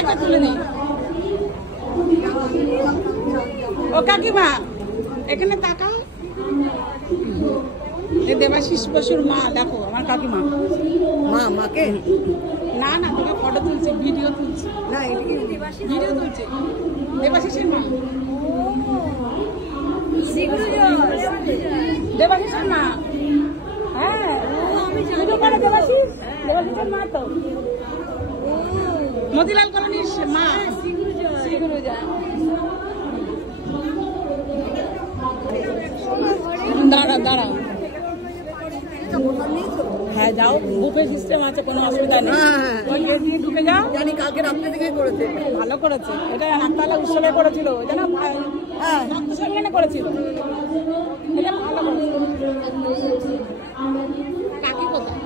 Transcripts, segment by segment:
একটা তুলে দিই। ও কাকিমা এখানে তাকাও, দেবাশিস বসুর মা, দেখো আমার কাকিমা। মা মাকে না না, তোকে ফটো তুলছে, ভিডিও তুলছে। না, ভিডিও তুলছে দেবাশিসের মা, দেবাশিসের মা। হ্যাঁ ভিডিও করে দেবাশিস, দেবাশিসের মা তো মতিলাল কলোনির মা। দাঁড়া দাঁড়া, হ্যাঁ যাও, বুফে সিস্টেম আছে, কোনো অসুবিধা নেই। দিয়ে ঢুকে যাও। জানি কালকে রাত্রে থেকে করেছে, ভালো করেছে। এটা নাকতলা উৎসবে করেছিল, এটা না ভক্ত সম্মেলনে করেছিল, এটা ভালো করেছে। কাকি কোথায়?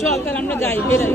চল তাহলে আমরা যাই, বেরোই।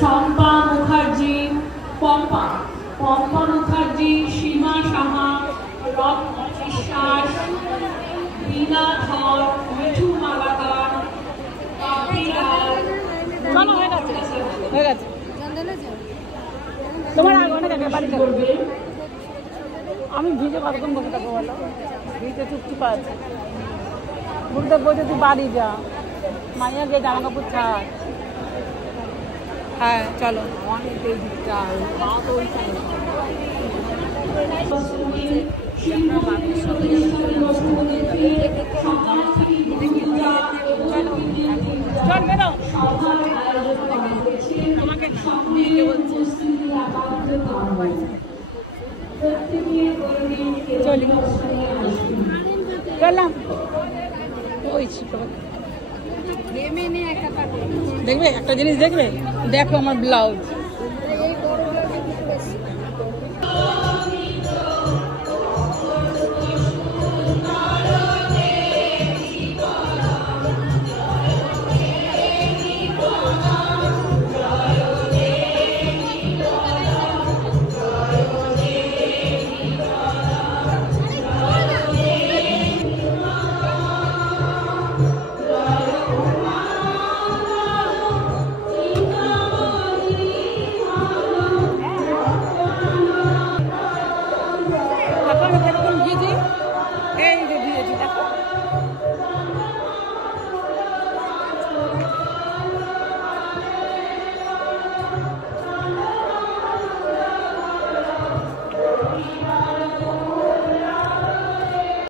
শম্পা মুখার্জি, পম্পা মুখার্জি, সীমা সাহা, রক বিশ্বাস, রীনা ধর, মিঠু মালাকার, হয়ে গেছে তোমার আগে অনেক আগে বাড়ি করবে। আমি ভিজে কতক্ষণ বসে থাকবো বলো, ভিজে চুপচুপ আছে। বুড়িতে বলছে তুই বাড়ি যা, মাইয়া গিয়ে জামা কাপড় ছাড়। হ্যাঁ চলো, অনেক এই দিকটা চল বেরো, আমাকে বলছে চলি, চললাম। ওই দেখবে একটা জিনিস, দেখবে দেখো আমার ব্লাউজ।